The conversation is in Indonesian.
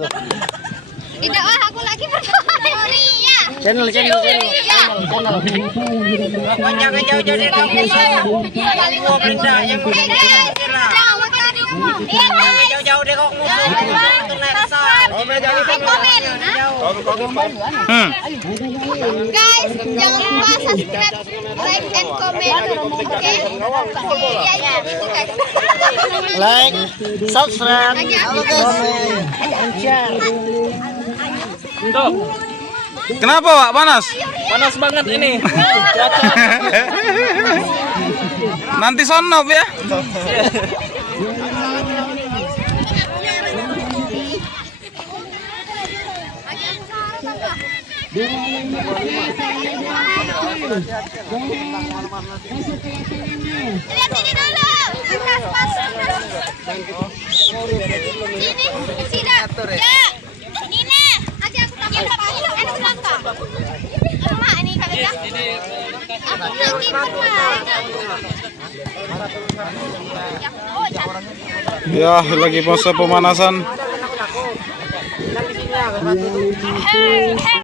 Tidak, aku lagi berdoa. Iya. Channel. Jangan jauh-jauh dari kamu. Gua benda yang jauh-jauh dari kamu. Guys, jangan lupa subscribe, like, and comment. Oke? Iya, itu guys. Like, subscribe, comment, and share. Kenapa, Pak? Panas? Panas banget ini. Nanti sonop ya. Lihat ini dulu. Sini. Ya. Ini. Aja aku tambah pasang. Enak belakang. Mak ini Kak ya. Aku lagi bermain. Ya, lagi pose pemanasan.